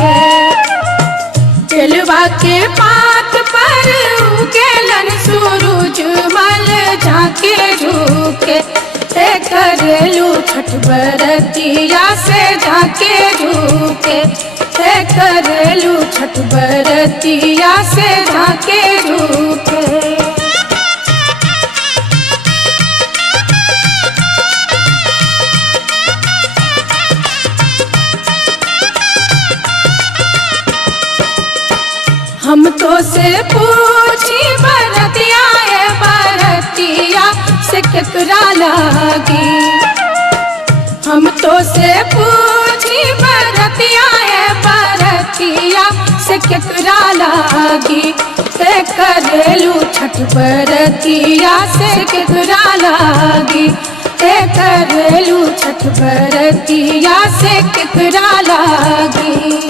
झूके। बेलवा के पात पर उगेलन सूरज मल झाके झूके। करेलू छठ बरतिया से झाके झूके। करेलू छठ बरतिया से झाके झूके। हम तो से पूछी बरतिया बरतिया से केकरा लागी। हम तो से पूछी बरतिया बरतिया से केकरा लागी। करेलू छठ बरतिया से केकरा लागी। करेलू छठ बरतिया से केकरा लागी।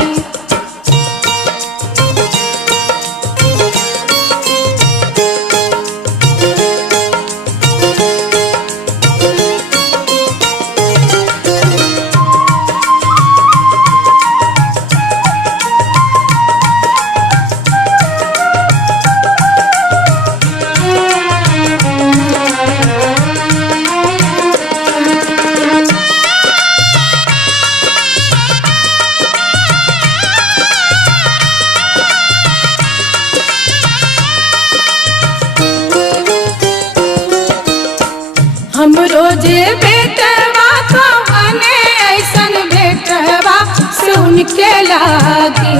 हम रोजे बेटवा कवने ऐसन बेटवा से उनके लागी।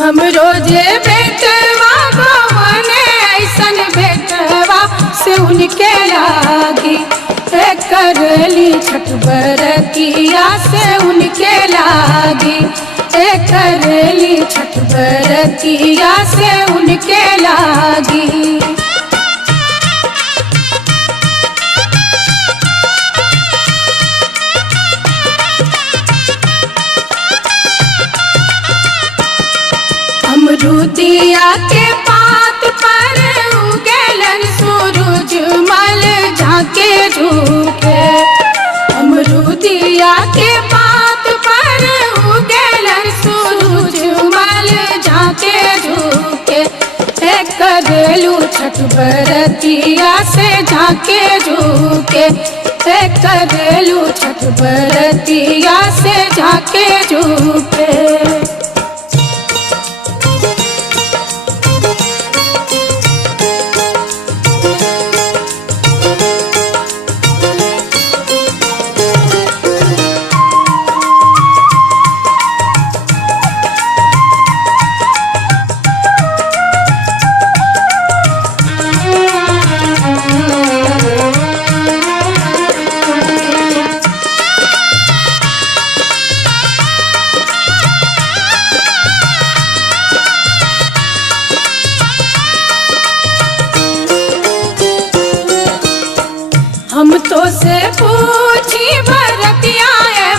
हम रोजे बेटवा कवने ऐसन बेटवा से उनके लागी। करली छठ बरतिया से उनके लागी। करली छठ बरतिया से उनके लागी। अमरूदिया के पात पर उगेलन सूरज मल झाके झूके। अमरूदिया के पात पर उगेलन सूरज मल झाके झूके। करेलू छठ बरतिया से झाके झूके। करेलू छठ बरतिया से झाके झूके। हम तो से पूछी बरतिया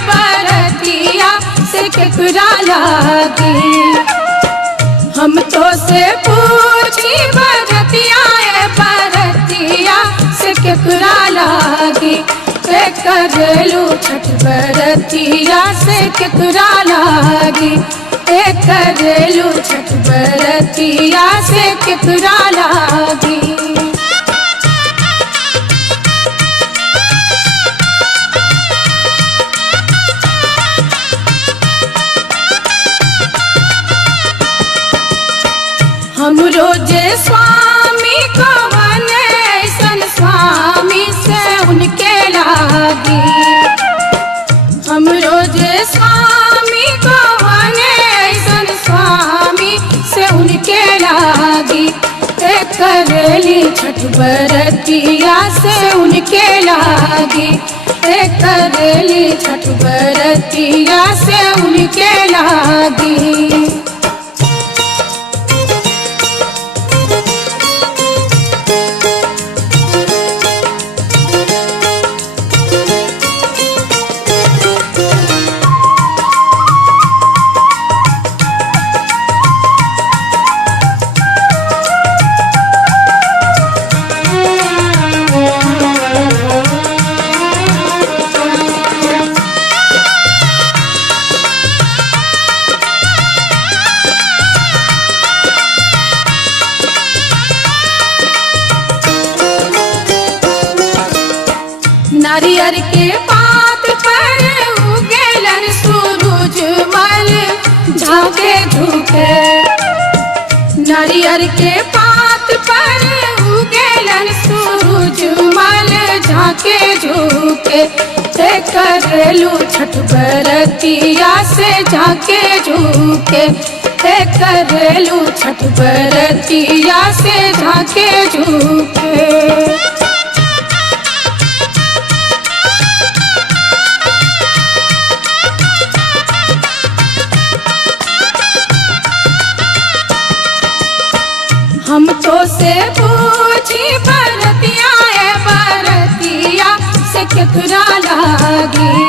बरतिया से केकरा लागी। हम तो से पूछी बरतिया बरतिया से केकरा लागी। करेलू छठ बरतिया से केकरा लागी। करेलू छठ बरतिया से केकरा लागी। हम रोजे स्वामी कवने ऐसन स्वामी से उनके लागी। हम रोजे स्वामी कवने ऐसन स्वामी से उनके लागी। करेली छठ बरतिया से उनके लागी। करेली छठ बरतिया से उनके लागी। नारियर के पात पर उगेलन सूरज मल झाके झुके। नारियर के पात पर उगेलन सूरज मल झाके झुके। ते करेलू छठ बरतिया से झाके झुके। ते करेलू छठ बरतिया से झाके झुके। हम तो से पूछी बरतिया ए बरतिया से केकरा लागी।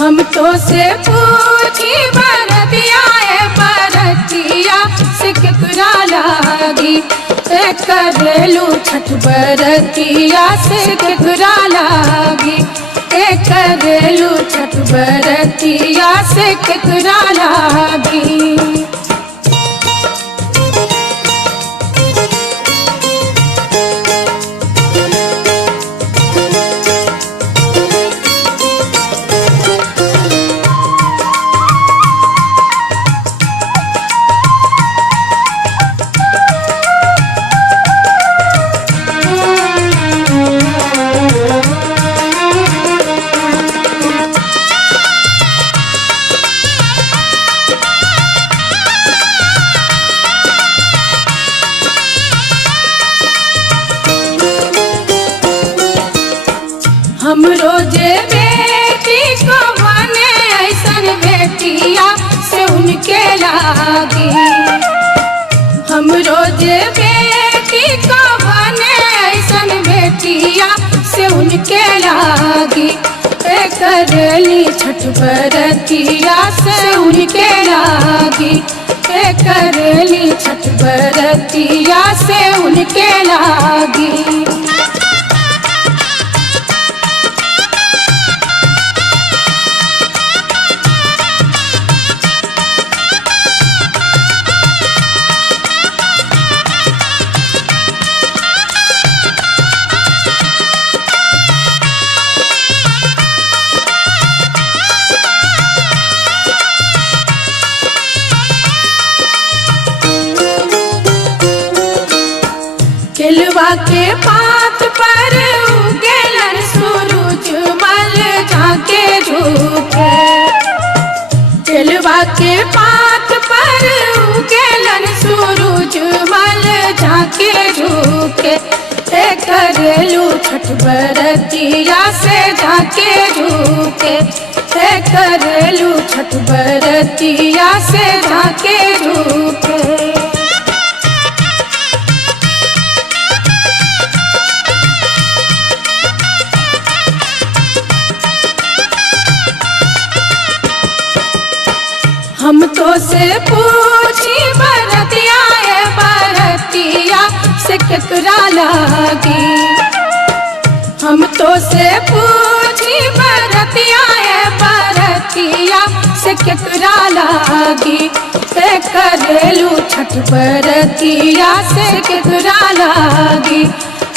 हम तो से पूछी बरतिया ए बरतिया से केकरा लागी। ते करेलू छठ बरतिया से केकरा लागी। ते करेलू छठ बरतिया से केकरा लागी। हम रोजे बेटी को बने ऐसन बेटिया से उनके लागी। हम रोजे बेटी को बने ऐसन बेटिया से उनके लागी। ते करेली छठ बरतिया से उनके लागी। ते करेली छठ बरतिया से उनके लागी। केलवा के पात पर उगेलन सूरज मल झाके झुके। केलवा के पात पर उगेलन सूरज मल झाके झुके। ते करेलू छठ बरतिया से झाके झुके। ते करेलू छठ बरतिया से झाके झुके। हम तो से पूछी बरतिया ए बरतिया से केकरा लागी। हम तो से पूछी बरतिया ए बरतिया से केकरा लागी। ते करेलू छठ बरतिया से केकरा लागी।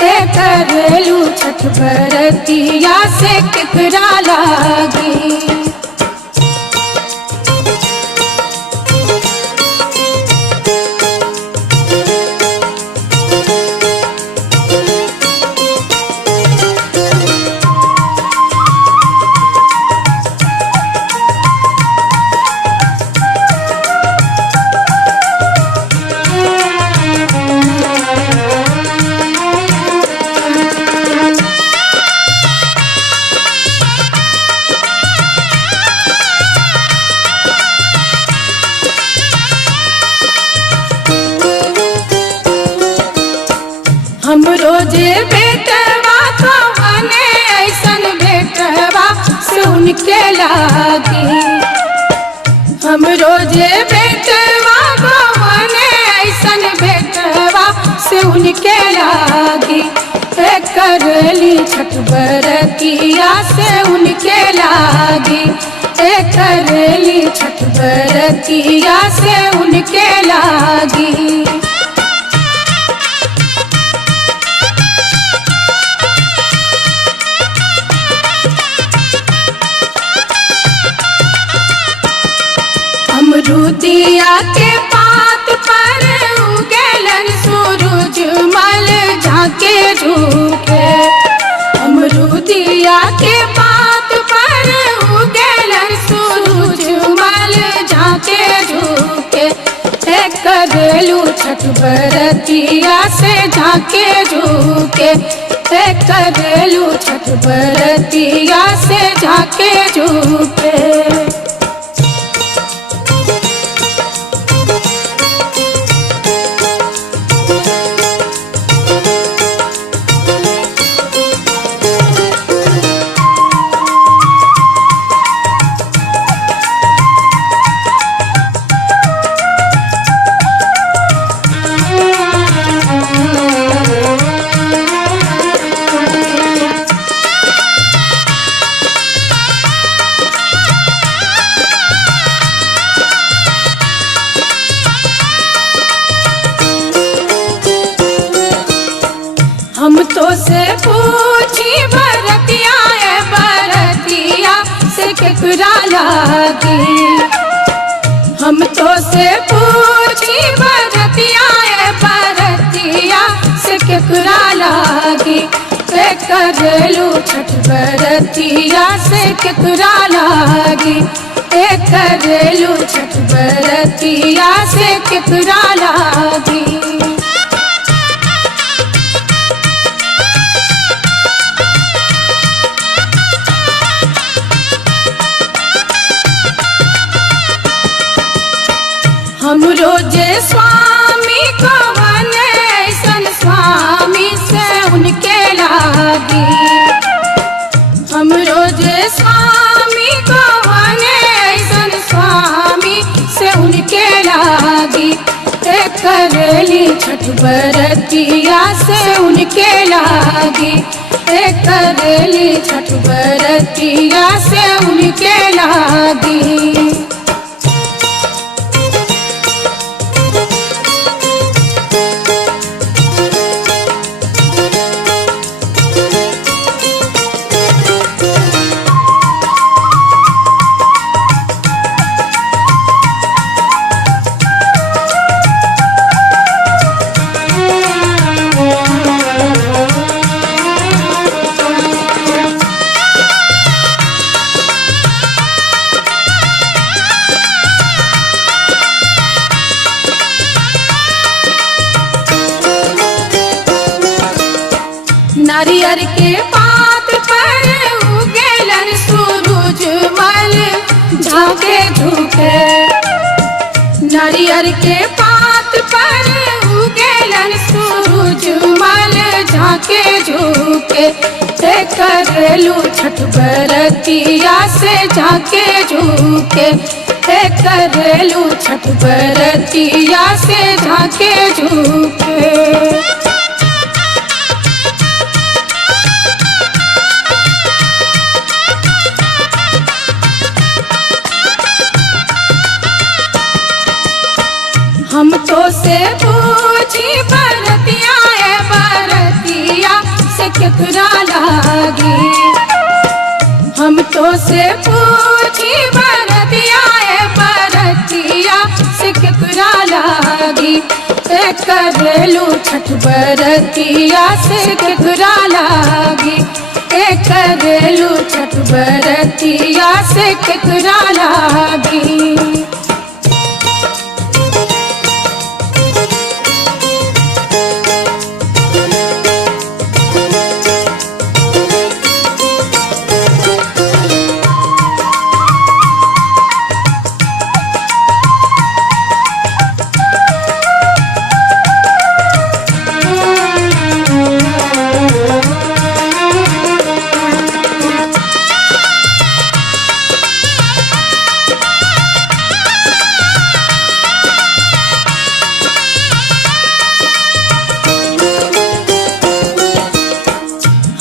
ते करेलू छठ बरतिया से केकरा लागी। हम रोजे बेटवा को बने ऐसन बेटवा से उनके लागी। हम रोजे बेटवा को बने ऐसन बेटवा से उनके लागी। ते करेली छठ बरतिया से उनके लागी। ते करेली छठ बरतिया से उनके लागी। अमरूदिया के पात पर उगलन सूरज मल झाके झुके। अमरूदिया के पात पर उगलन सूरज मल झाके झुके। करेलू छठ बरतिया से झाके झुके। करेलू छठ बरतिया से झाके झुके। हम तो से पूछी बरतिया बरतिया से केकरा लागी। हम तो से पूछी बरतिया बरतिया से केकरा लागी। करेलू छठ बरतिया से केकरा लागी। करेलू छठ बरतिया से केकरा लागी। हम रोजे स्वामी कवन ऐसन स्वामी से उनके लागी। हम रोजे स्वामी कवन ऐसन स्वामी से उनके लागी। करेली छठ बरतिया से उनके लागी। करेली छठ बरतिया से उनके लागी। नारियर के पात पर उगलन सूरज मल झाके झुके। नारियर के पात पर उगलन सूरज मल झाके झुके। करेलू छठ बरतिया से झाके झुके। करेलू छठ बरतिया से झाके झुके। हम तो से पूछी बरतिया बरतिया से केकरा लागी। हम तो से पूछी बरतिया बरतिया से केकरा लागी। करेलू छठ बरतिया से केकरा लागी। करेलू छठ बरतिया से केकरा लागी।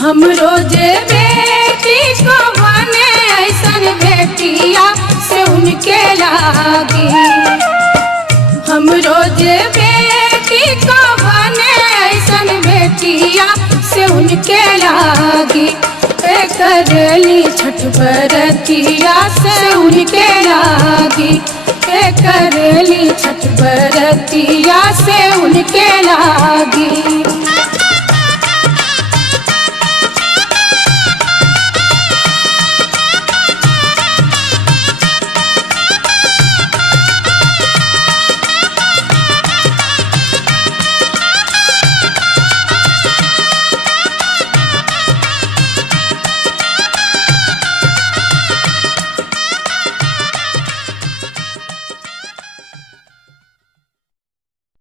हम रोजे बेटी को बने ऐसन बेटिया से उनके लागी। हम रोजे बेटी को बने ऐसन बेटिया से उनके लागी। करेली छठ बरतिया से उनके लागी। के करेली छठ बरतिया से उनके लागी।